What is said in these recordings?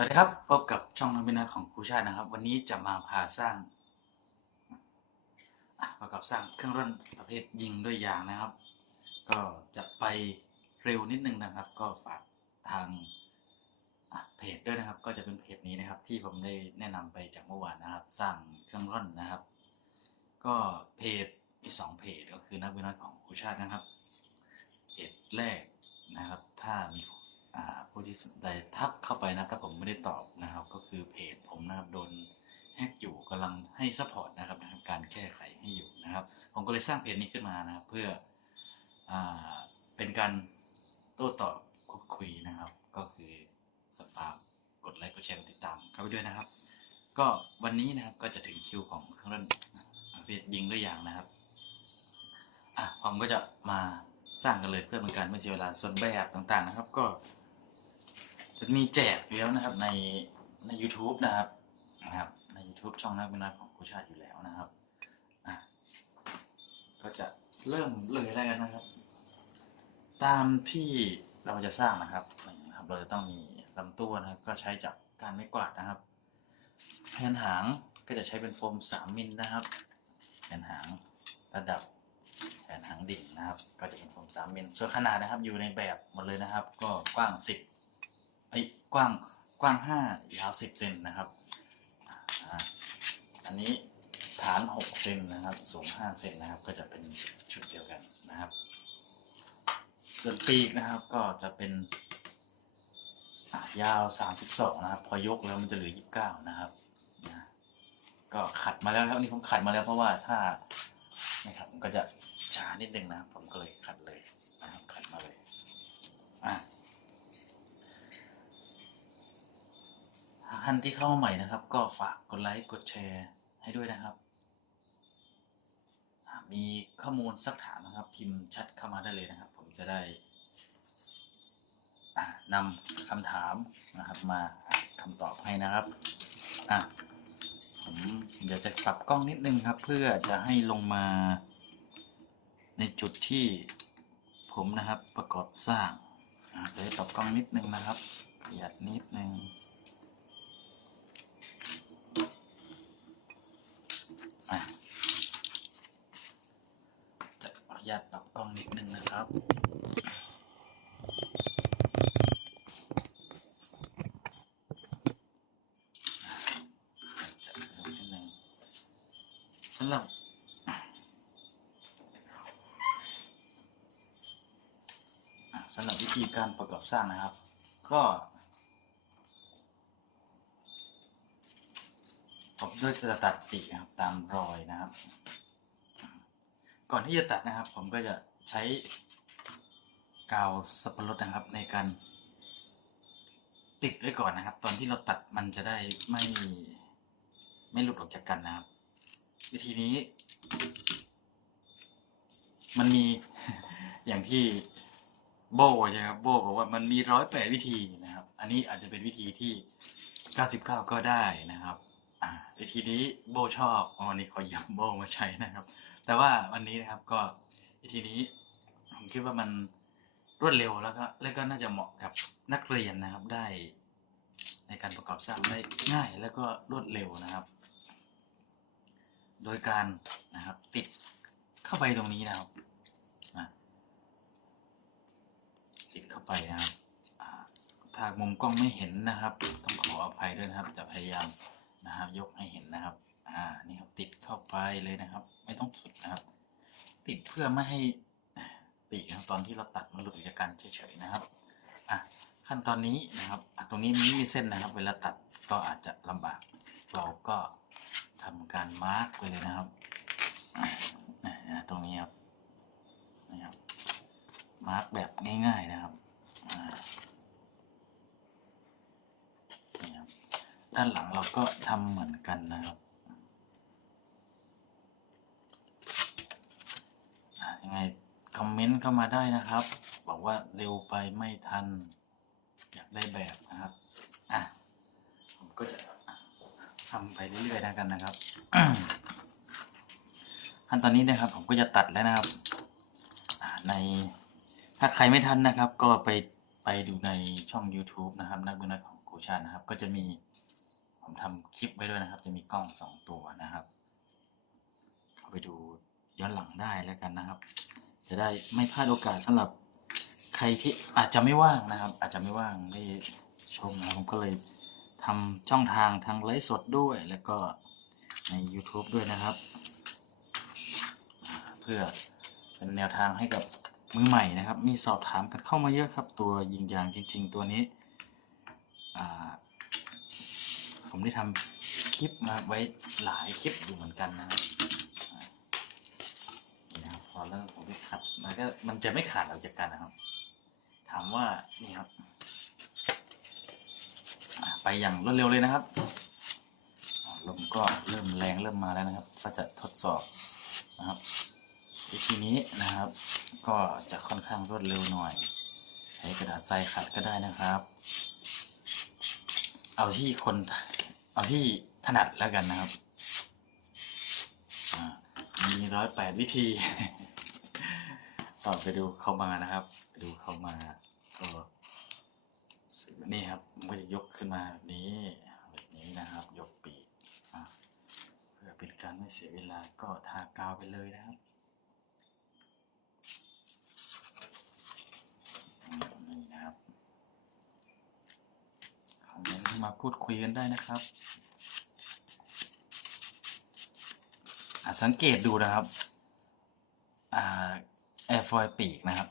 สวัสดีครับพบกับช่องนักบินของครูชาตินะครับ วันนี้จะมาพาสร้างประกอบสร้างเครื่องร่อนประเภทยิงด้วยยางนะครับ ก็จะไปเร็วนิดนึงนะครับ ก็ฝากทางเพจด้วยนะครับ ก็จะเป็นเพจนี้นะครับ ที่ผมได้แนะนำไปจากเมื่อวานนะครับ สร้างเครื่องร่อนนะครับ ก็เพจมีสองเพจก็คือนักบินของครูชาตินะครับเพจแรกนะครับ ถ้ามีอ่า ผู้ที่สนใจทักเข้าไปนะครับถ้าผมไม่ได้ตอบนะครับ ก็คือเพจผมนะครับโดนแฮกอยู่กำลังให้ซัพพอร์ตนะครับนะครับการแก้ไขให้อยู่นะครับ ผมก็เลยสร้างเพจนี้ขึ้นมานะครับ เพื่ออเป็นการโต้ตอบคุยนะครับ ก็คือสฝากกดไลค์กดแชร์กดติดตามเข้าไปด้วยนะครับ ก็วันนี้นะครับก็จะถึงคิวของเครื่องเล่นเภทยิงด้วยยางนะครับอะผมก็จะมาสร้างกันเลยเพื่อเป็นการไม่เสียเวลาส่วนแบบต่างๆนะครับ ก็ จะมีแจกอยู่แล้วนะครับในใน YouTube นะครับนะครับใน YouTube ช่องนักบินของครูชาติอยู่แล้วนะครับอะก็จะเริ่มเลยแล้วกันนะครับ ตามที่เราจะสร้างนะครับนะครับ เราจะต้องมีลำตัวนะครับ ก็ใช้จากการไม่กวาดนะครับแผ่นหางก็จะใช้เป็นโฟม 3 มิลนะครับแผ่นหางระดับแผ่นหางดิ่งนะครับ ก็จะเป็นโฟม 3 มิลส่วนขนาดนะครับ อยู่ในแบบหมดเลยนะครับ ก็กว้าง 10 ไอ้กว้างกว้าง5ยาว10เซนนะครับอ่าอันนี้ฐาน6เซนนะครับ สูง5เซนนะครับ ก็จะเป็นชุดเดียวกันนะครับ ส่วนปีกนะครับก็จะเป็นอะยาว32นะครับ พอยกแล้วมันจะเหลือ29นะครับนะก็ขัดมาแล้วครับนี่ผมขัดมาแล้วเพราะว่าถ้านะครับมันก็จะช้านิดนึงนะครับผมก็เลยขัดเลยนะครับขัดมาเลยอะ ท่านที่เข้ามาใหม่นะครับ ก็ฝากกดไลค์กดแชร์ให้ด้วยนะครับ มีข้อมูลสักถามนะครับ พิมพ์ชัดเข้ามาได้เลยนะครับ ผมจะได้นำคำถามนะครับมาคำตอบให้นะครับอะผมเดี๋ยวจะปรับกล้องนิดนึงครับ เพื่อจะให้ลงมาในจุดที่ผมนะครับประกอบสร้างอะเดี๋ยวจะปรับกล้องนิดนึงนะครับขยับนิดนึงอะจะขออนุญาตปรับกล้องนิดนึงนะครับ จะดูนิดนึง สำหรับอะสำหรับวิธีการประกอบสร้างนะครับ ก็ผมก็จะตัดปีกนะครับตามรอยนะครับ ก่อนที่จะตัดนะครับ ผมก็จะใช้กาวสับปะรดนะครับ ในการติดไว้ก่อนนะครับ ตอนที่เราตัดมันจะได้ไม่ไม่หลุดออกจากกันนะครับ วิธีนี้ มันมี อย่างที่โบใช่ไหมครับโบบอกว่ามันมีร้อยแปดวิธีนะครับ อันนี้อาจจะเป็นวิธีที่99ก็ได้นะครับ อ่า วิธีนี้โบชอบวันนี้ขอยืมโบมาใช้นะครับ แต่ว่าวันนี้นะครับก็วิธีนี้ผมคิดว่ามันรวดเร็วแล้วก็แล้วก็น่าจะเหมาะกับนักเรียนนะครับได้ ในการประกอบสร้างได้ง่ายแล้วก็รวดเร็วนะครับ โดยการนะครับติดเข้าไปตรงนี้นะครับติดเข้าไปนะครับอ่าถ้ามุมกล้องไม่เห็นนะครับ ต้องขออภัยด้วยนะครับ จะพยายามนะครับยกให้เห็นนะครับ อ่านี่ครับติดเข้าไปเลยนะครับ ไม่ต้องสุดนะครับ ติดเพื่อไม่ให้ปีกครับตอนที่เราตัดมันหลุดจากกันเฉยๆนะครับอะขั้นตอนนี้นะครับตรงนี้มันไม่มีเส้นนะครับ เวลาตัดก็อาจจะลำบาก เราก็ ทำการมาร์กไปเลยนะครับตรงนี้ครับนะครับ มาร์กแบบง่าย ๆนะครับด้านหลังเราก็ทำเหมือนกันนะครับยังไงคอมเมนต์เข้ามาได้นะครับ บอกว่าเร็วไปไม่ทัน อยากได้แบบนะครับ อะ ผมก็จะ ทำไปเรื่อยๆแล้วกันนะครับขั้นตอนนี้นะครับ ผมก็จะตัดแล้วนะครับในถ้าใครไม่ทันนะครับ ก็ไปไปดูในช่อง YouTube นะครับนักบุญนักของครูชานะครับ ก็จะมีผมทำคลิปไว้ด้วยนะครับ จะมีกล้องสองตัวนะครับเข้าไปดูย้อนหลังได้แล้วกันนะครับ จะได้ไม่พลาดโอกาสสำหรับใครที่อาจจะไม่ว่างนะครับ อาจจะไม่ว่างได้ชมนะผมก็เลย ทำช่องทางทางไลฟ์สดด้วย แล้วก็ใน YouTube ด้วยนะครับ เพื่อเป็นแนวทางให้กับมือใหม่นะครับ มีสอบถามกันเข้ามาเยอะครับ ตัวยิงยางจริง ๆ ตัวนี้ ผมได้ทำคลิปมาไว้หลายคลิปอยู่เหมือนกันนะครับนะครับพอเริ่มผมไปขัดมันก็มันจะไม่ขาดออกจากกันนะครับ ถามว่านี่ครับ ไปอย่างรวดเร็วเลยนะครับลมก็เริ่มแรงเริ่มมาแล้วนะครับ ก็จะทดสอบนะครับวิธีนี้นะครับ ก็จะค่อนข้างรวดเร็วหน่อย ใช้กระดาษทรายขัดก็ได้นะครับ เอาที่คนเอาที่ถนัดแล้วกันนะครับมีร้อยแปดวิธีต่อไปดูเข้ามานะครับ ดูเข้ามาก็ นี่ครับมันก็จะยกขึ้นมาแบบนี้แบบนี้นะครับ ยกปีกเพื่อเป็นการไม่เสียเวลาก็ทากาวไปเลยนะครับนี่นะครับคอมเมนต์มาพูดคุยกันได้นะครับอะสังเกตดูนะครับอ่าแอร์ฟอยปีกนะครับ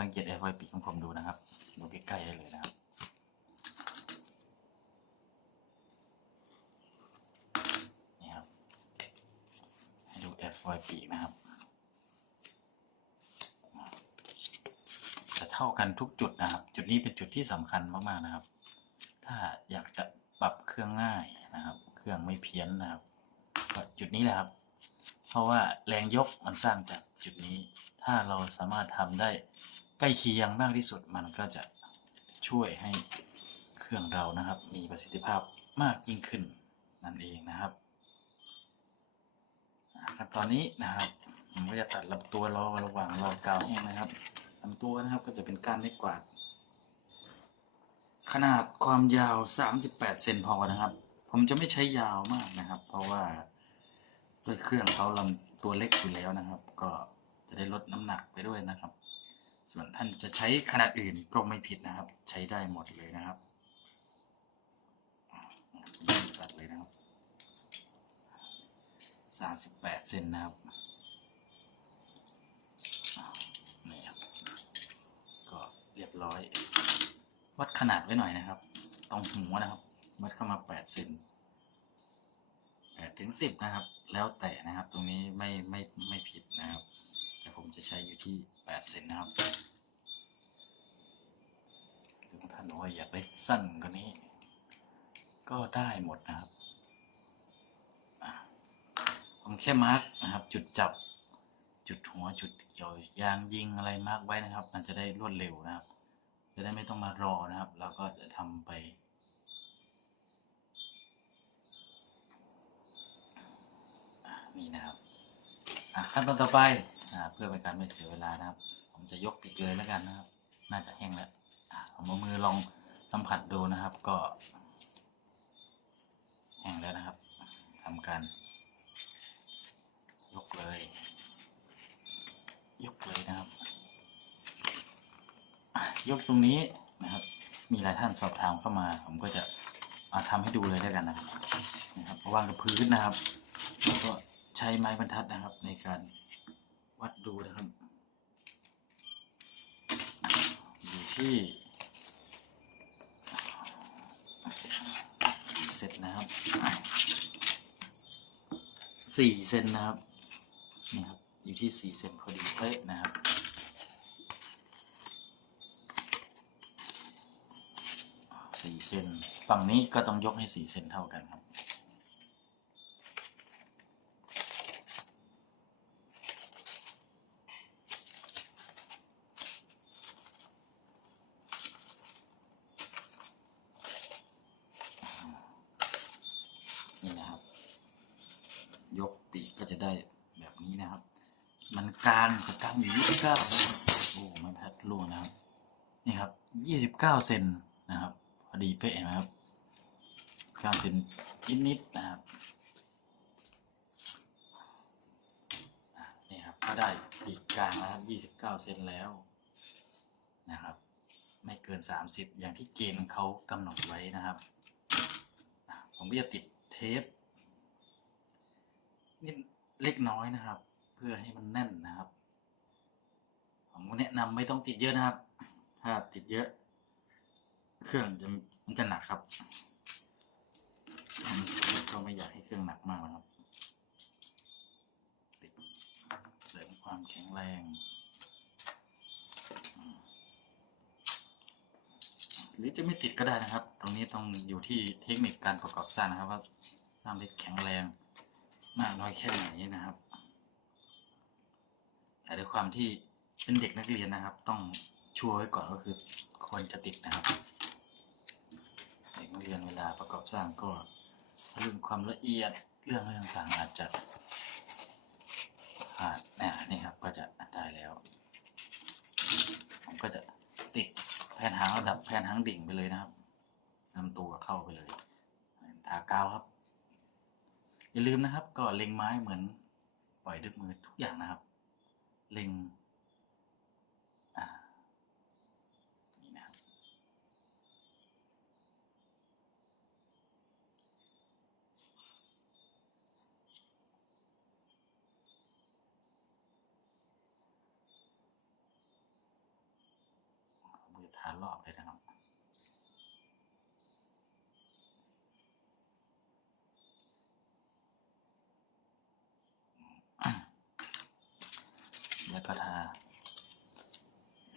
สังเกตแอร์ฟอยปีกของผมดูนะครับดูใกล้ๆได้เลยนะครับ นี่ครับ ให้ดูแอ รอยปีกนะครับ จะเท่ากันทุกจุดนะครับ จุดนี้เป็นจุดที่สำคัญมากๆนะครับ ถ้าอยากจะปรับเครื่องง่ายนะครับ เครื่องไม่เพี้ยนนะครับก็จุดนี้แหละครับ เพราะว่าแรงยกมันสร้างจากจุดนี้ ถ้าเราสามารถทำได้ใกล้เคียงมากที่สุดมันก็จะช่วยให้เครื่องเรานะครับ มีประสิทธิภาพมากยิ่งขึ้นนั่นเองนะครับ ขั้นตอนนี้นะครับผมก็จะตัดลำตัวรอระหว่างรอกาวแห้งนะครับลำตัวนะครับก็จะเป็นก้านไม้กวาด ขนาดความยาว 38เซนพอนะครับ ผมจะไม่ใช้ยาวมากนะครับ เพราะว่าด้วยเครื่องเขาลำตัวเล็กอยู่แล้วนะครับ ก็จะได้ลดน้ำหนักไปด้วยนะครับ ส่วนท่านจะใช้ขนาดอื่นก็ไม่ผิดนะครับ ใช้ได้หมดเลยนะครับอ่าตัดเลยนะครับ สามสิบแปดเซนนะครับนี่ครับ ก็เรียบร้อย วัดขนาดไว้หน่อยนะครับ ตรงหัวนะครับ วัดเข้ามาแปดเซนแปดถึงสิบนะครับ แล้วแต่นะครับ ตรงนี้ไม่ไม่ไม่ผิดนะครับ แต่ผมจะใช้อยู่ที่แปดเซนนะครับหรือว่าท่านบอยากได้สั้นกว่านี้ ก็ได้หมดนะครับ ผมแค่มาร์กนะครับ จุดจับ จุดหัวจุดเกี่ยวยางยิงอะไรมาร์กไว้นะครับ มันจะได้รวดเร็วนะครับ จะได้ไม่ต้องมารอนะครับ แล้วก็จะทำไปนี่นะครับขั้นตอนต่อไปอเพื่อเป็นการไม่เสียเวลานะครับ ผมจะยกปีกเลยแล้วกันนะครับ น่าจะแห้งแล้วผมเอามือลองสัมผัสดูนะครับ ก็ แห้งแล้วนะครับทำการ เลย ยกเลยนะครับยกตรงนี้นะครับ มีหลายท่านสอบถามเข้ามา ผมก็จะเอาทำให้ดูเลยแล้วกันนะครับนะครับวางกับพื้นนะครับแล้วก็ใช้ไม้บรรทัดนะครับ ในการวัดดูนะครับอยู่ที่เซนนะครับสี่เซนนะครับ นี่ครับอยู่ที่สี่เซนพอดีเป๊ะนะครับสี่เซนฝั่งนี้ก็ต้องยกให้สี่เซนเท่ากันครับนี่นะครับ ยกปีกก็จะได้ นี้นะครับ มันกลางจะกลางอยู่ยี่สิบเก้านะครับโอ้มันพัดล่วงนะครับ นี่ครับยี่สิบเก้าเซนนะครับพอดีเป๊ะนะครับเก้าเซนนิดๆนะครับนี่ครับก็ได้ปีกกลางนะครับยี่สิบเก้าเซนแล้วนะครับ ไม่เกินสามิบอย่างที่เกณฑ์เขากำหนดไว้นะครับผมก็จะติดเทปนิดเล็กน้อยนะครับ เพื่อให้มันแน่นนะครับ ผมก็แนะนำไม่ต้องติดเยอะนะครับ ถ้าติดเยอะ เครื่องจะมันจะหนักครับก็ไม่อยากให้เครื่องหนักมากนะครับ ติดเสริมความแข็งแรงหรือจะไม่ติดก็ได้นะครับ ตรงนี้ต้องอยู่ที่เทคนิคการประกอบสร้างนะครับ ว่าสร้างได้แข็งแรงมากน้อยแค่ไหนนะครับ แต่ด้วยความที่เป็นเด็กนักเรียนนะครับ ต้องชัวร์ไว้ก่อนก็คือควรจะติดนะครับ เด็กนักเรียนเวลาประกอบสร้างก็เรื่องความละเอียดเรื่องอะไรต่างๆอาจจะขาดนะนี่ครับก็จะได้แล้ว ผมก็จะติดแผ่นหางระดับแผ่นหางดิ่งไปเลยนะครับลำตัวเข้าไปเลยทากาวครับ อย่าลืมนะครับก็เล็งไม้เหมือนปล่อยด้วยมือทุกอย่างนะครับ เล็งอ่านี่นะครับ ผมจะทานรอบเลยนะครับ แล้วก็ทา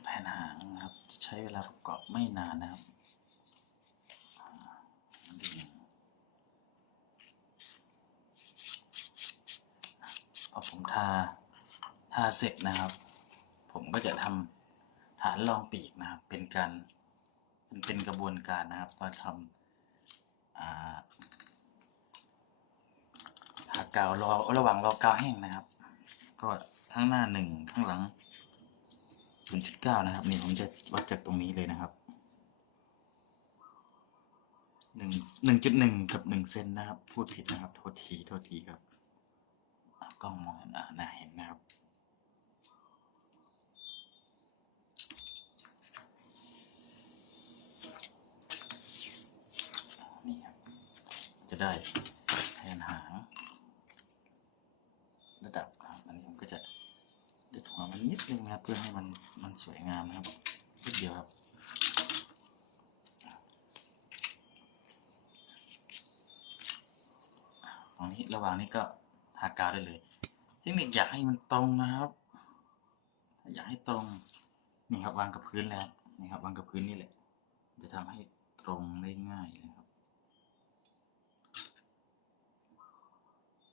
แผ่นหางนะครับ ใช้เวลาประกอบไม่นานนะครับพอผมทาทาเสร็จนะครับ ผมก็จะทำฐานรองปีกนะครับ เป็นการเป็นกระบวนการนะครับก็ทำทากาวรอระหว่างรอกาวแห้งนะครับ ก็ข้างหน้าหนึ่งข้างหลัง 0.9 นะครับ นี่ผมจะวัดจากตรงนี้เลยนะครับหนึ่งหนึ่งจุดหนึ่งกับหนึ่งเซนนะครับ พูดผิดนะครับ โทษที โทษทีครับกล้องมองหนอ่าน่าเห็นนะครับ นี่ครับ จะได้แผนหาง ระดับครับอันนี้ผมก็จะได้ถั่วมั นิดนึงนะครับเพื่อให้มันมันสวยงามนะครับนิดเดียวครับตรงนี้ระหว่างนี้ก็ทากาวได้เลย เทคนิคอยากให้มันตรงนะครับ อยากให้ตรงนี่ครับวางกับพื้นแล้วนี่ครับวางกับพื้นนี่แหละ จะทำให้ตรงได้ง่ายนะครับ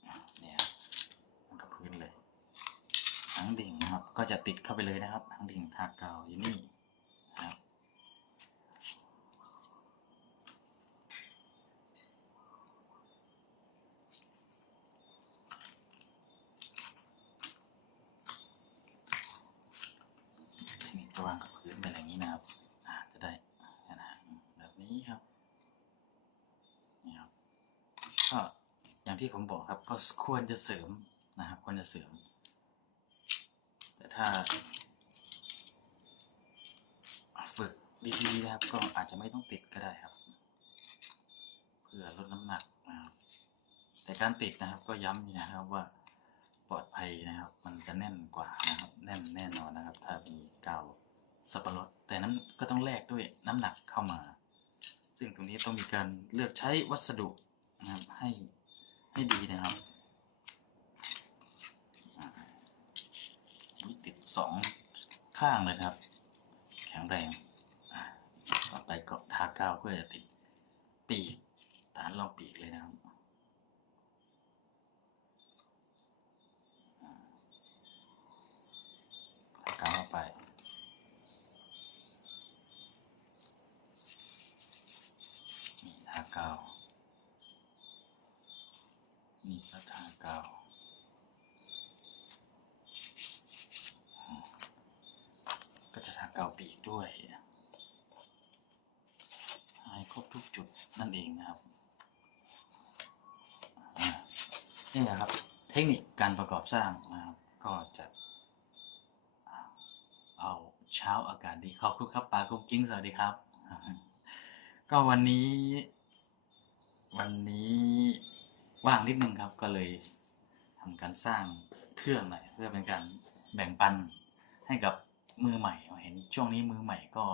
อะเนี่ยครับวางกับพื้นเลยหางดิ่งนะครับ ก็จะติดเข้าไปเลยนะครับหางดิ่งทากาวอยู่นี่นะครับทีนี้จะวางกับพื้นเป็นอย่างนี้นะครับอาจะได้ขนาดแบบนี้ครับนี่ครับก็อย่างที่ผมบอกครับก็ควรจะเสริมนะครับควรจะเสริม ถ้า ฝึกดีๆนะครับ ก็อาจจะไม่ต้องติดก็ได้ครับ เพื่อลดน้ำหนักนะครับแต่การติดนะครับก็ย้ำอยู่นะครับว่าปลอดภัยนะครับ มันจะแน่นกว่านะครับ แน่นแน่นอนนะครับ ถ้ามีกาวสับปะรดแต่นั้นก็ต้องแลกด้วยน้ำหนักเข้ามา ซึ่งตรงนี้ต้องมีการเลือกใช้วัสดุนะครับให้ให้ดีนะครับอ่านี่ติด สองข้างเลยครับ แข็งแรงต่อไปก็ทากาวเพื่อจะติดปีกฐานรองปีกเลยนะครับทากาวเข้าไป อืมก็จะทากาวปีกด้วยนั่นเองนะครับอ่านี่แหละครับ เทคนิคการประกอบสร้างนะครับ ก็จะเอาเช้าอากาศดีขอบคุณครับปากุ้งกิ้งสวัสดีครับ ก็วันนี้ วันนี้ว่างนิดนึงครับก็เลยทำการสร้างเครื่องหน่อยเพื่อเป็นการแบ่งปันให้กับ มือใหม่เห็นช่วงนี้มือใหม่ก็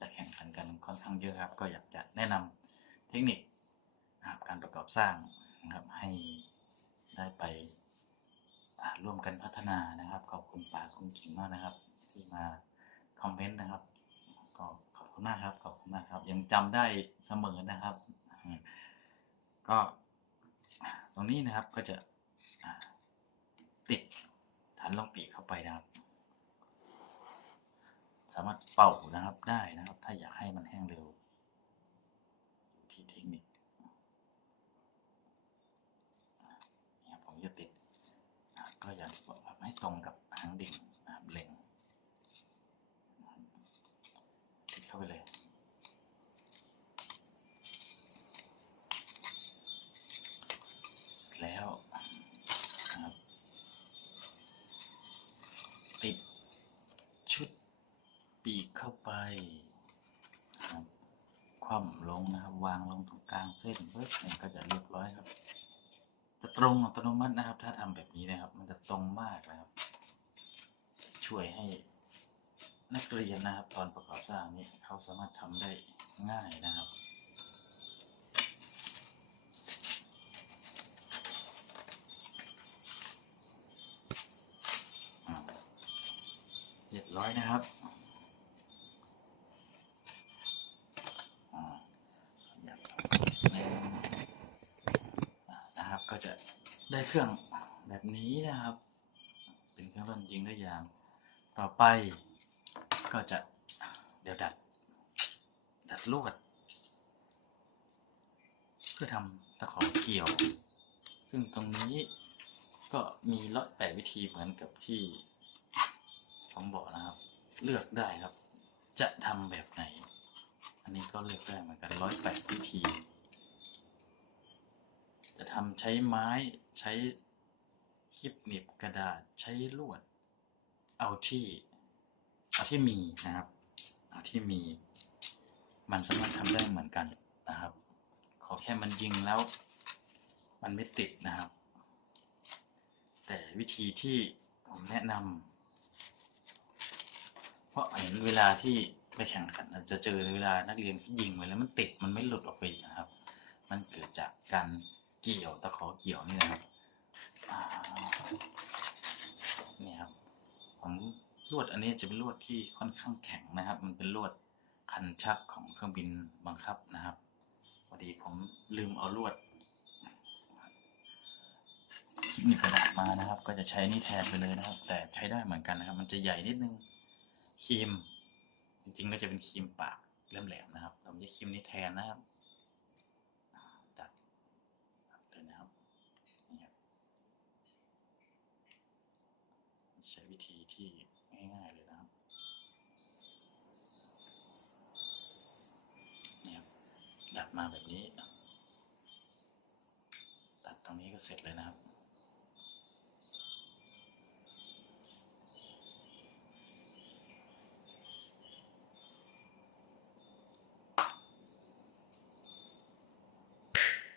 จะแข่งขันกันค่อนข้างเยอะครับ ก็อยากจะแนะนำเทคนิคนะครับการประกอบสร้างนะครับให้ได้ไปร่วมกันพัฒนานะครับ ขอบคุณป่าคุณขิงมากนะครับ ที่มาคอมเมนต์นะครับ ก็ขอบคุณมากครับขอบคุณมากครับ ยังจำได้เสมอนะครับ ก็ตรงนี้นะครับก็จะติดฐานรองปีกเข้าไปนะครับ สามารถเป่านะครับได้นะครับ ถ้าอยากให้มันแห้งเร็วอยู่ที่เทคนิคนี่ครับผมจะติดอะก็อย่างที่บอกครับให้ตรงกับหางดิ่งนะครับเล็ง ติดเข้าไปเลย เสร็จแล้วนะครับ ติดชุดปีกเข้าไปนะครับ คว่ำลงนะครับ วางลงตรงกลางเส้นปึ๊บเนี่ยก็จะเรียบร้อยครับ จะตรงอัตโนมัตินะครับ ถ้าทำแบบนี้นะครับ มันจะตรงมากนะครับ ช่วยให้นักเรียนนะครับ ตอนประกอบสร้างนี้เขาสามารถทำได้ง่ายนะครับเรียบร้อยนะครับอ่าอยากในอ่านะครับ ก็จะ ได้เครื่องแบบนี้นะครับ เป็นเครื่องร่อนยิงได้ยาง ต่อไปก็จะเดี๋ยวดัด ดัดลวดเพื่อทำตะขอเกี่ยว ซึ่งตรงนี้ก็มีร้อยแปดวิธีเหมือนกับที่ผมบอกนะครับ เลือกได้ครับ จะทำแบบไหน อันนี้ก็เลือกได้เหมือนกันร้อยแปดวิธี จะทำใช้ไม้ ใช้คลิปหนีบกระดาษใช้ลวด เอาที่เอาที่มีนะครับ เอาที่มี มันสามารถทำได้เหมือนกันนะครับ ขอแค่มันยิงแล้ว มันไม่ติดนะครับ แต่วิธีที่ผมแนะนำเพราะเห็นเวลาที่ไปแข่งขันจะเจอเวลานักเรียนยิงไปแล้วมันติดมันไม่หลุดออกไปนะครับ มันเกิดจากการเกี่ยวตะขอเกี่ยวนี่นะครับ นี่ครับผมลวดอันนี้จะเป็นลวดที่ค่อนข้างแข็งนะครับ มันเป็นลวดคันชักของเครื่องบินบังคับนะครับพอดีผมลืมเอาลวดนี่กระดาษมานะครับ ก็จะใช้นี่แทนไปเลยนะครับ แต่ใช้ได้เหมือนกันนะครับ มันจะใหญ่นิดนึงครีม จริงๆก็จะเป็นครีมปากเล่มแหลมนะครับผมจะครีมนี้แทนนะครับ ดัดมาแบบนี้ ตัดตรงนี้ก็เสร็จเลยนะครับ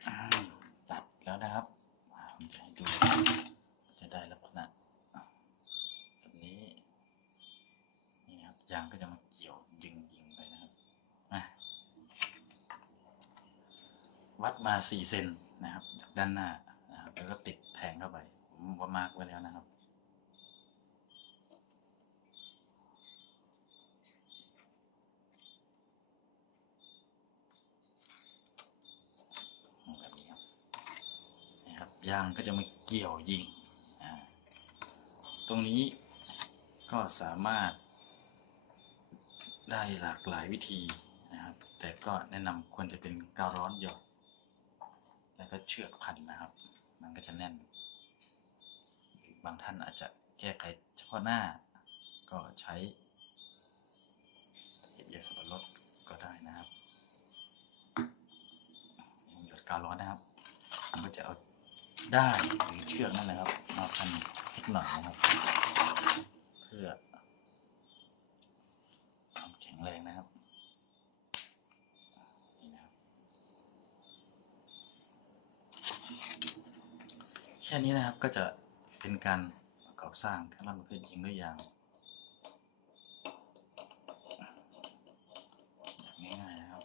อ่าตัดแล้วนะครับอ่าผมจะให้ดู จะได้ลักษณะแบบนี้ นี่นะครับยางก็จะมาเกี่ยวยิงยิงไปนะครับอะ วัดมาสี่เซนนะครับ จากด้านหน้านะครับแล้วก็ติดแทงเข้าไปผมว่ามากไว้แล้วนะครับ แบบนี้ครับนี่ครับยางก็จะมาเกี่ยวยิง ตรงนี้ก็สามารถได้หลากหลายวิธีนะครับ แต่ก็แนะนำควรจะเป็นกาวร้อนหยอด ก็เชือกพันนะครับ มันก็จะแน่น บางท่านอาจจะแก้ไขเฉพาะหน้า ก็ใช้เห็ดยาสับปะรดก็ได้นะครับหยดกาวร้อนนะครับผมก็จะเอาได้หรือเชือกนั่นแหละครับมาพันนิดหน่อยนะครับ เพื่อความแข็งแรงนะครับนี่นะครับ แค่นี้นะครับก็จะเป็นการประกอบสร้างเครื่องราประเภทยิงด้วยยางง่ายๆนะครับ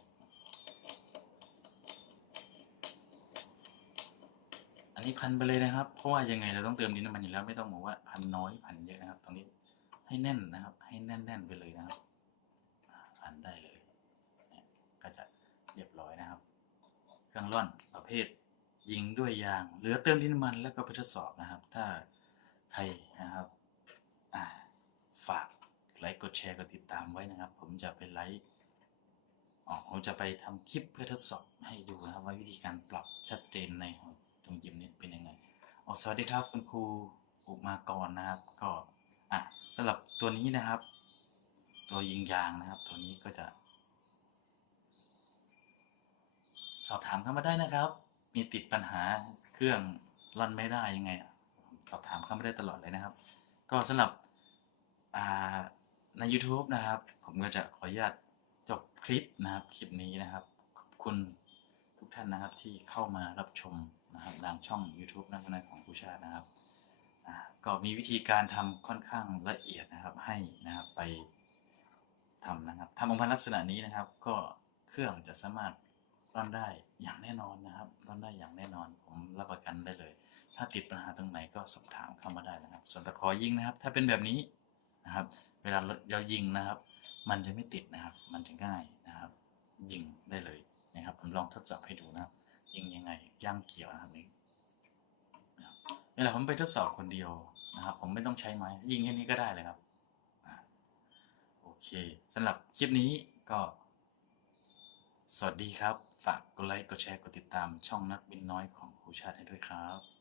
อันนี้พันไปเลยนะครับ เพราะว่ายังไงเราต้องเติมดินน้ำมันอยู่แล้วไม่ต้องบอกว่าพันน้อยพันเยอะนะครับ ตรงนี้ให้แน่นนะครับ ให้แน่นๆไปเลยนะครับพันได้เลย ก็จะเรียบร้อยนะครับ เครื่องร่อนประเภท ยิงด้วยยาง เหลือเติมดินน้ำมันแล้วก็ไปทดสอบนะครับ ถ้าใครนะครับฝากไลค์กดแชร์กดติดตามไว้นะครับ ผมจะไปไลค์อ๋อผมจะไปทำคลิปเพื่อทดสอบให้ดูนะครับ ว่าวิธีการปรับชัดเจนในตรงยิมนี้เป็นยังไงอ๋อสวัสดีครับคุณครูอุมากรนะครับ ก็อะสำหรับตัวนี้นะครับ ตัวยิงยางนะครับ ตัวนี้ก็จะ สอบถามเข้ามาได้นะครับ มีติดปัญหาเครื่องรันไม่ได้ยังไงอะสอบถามเข้ามาได้ตลอดเลยนะครับ ก็สำหรับใน YouTube นะครับ ผมก็จะขออนุญาตจบคลิปนะครับ คลิปนี้นะครับ ขอบคุณทุกท่านนะครับที่เข้ามารับชมนะครับทางช่อง YouTube นักนของผู้ชาตินะครับก็มีวิธีการทำค่อนข้างละเอียดนะครับให้นะครับไปทำนะครับทำออกมาลักษณะนี้นะครับ ก็เครื่องจะสามารถ ร่อนได้อย่างแน่นอนนะครับร่อนได้อย่างแน่นอนผมรับประกันได้เลย ถ้าติดปัญหาตรงไหนก็สอบถามเข้ามาได้นะครับ ส่วนตะขอยิงนะครับ ถ้าเป็นแบบนี้นะครับ เวลาเรายิงนะครับ มันจะไม่ติดนะครับ มันจะง่ายนะครับ ยิงได้เลยนะครับผมลองทดสอบให้ดูนะครับ ยิงยังไงย่างเกี่ยวนะครับนี่นะครับเวลาผมไปทดสอบคนเดียวนะครับ ผมไม่ต้องใช้ไม้ยิงแค่นี้ก็ได้เลยครับโอเคสำหรับคลิปนี้ก็ สวัสดีครับ ฝากกดไลค์ กดแชร์ กดติดตามช่องนักบินน้อยของครูชาติให้ด้วยครับ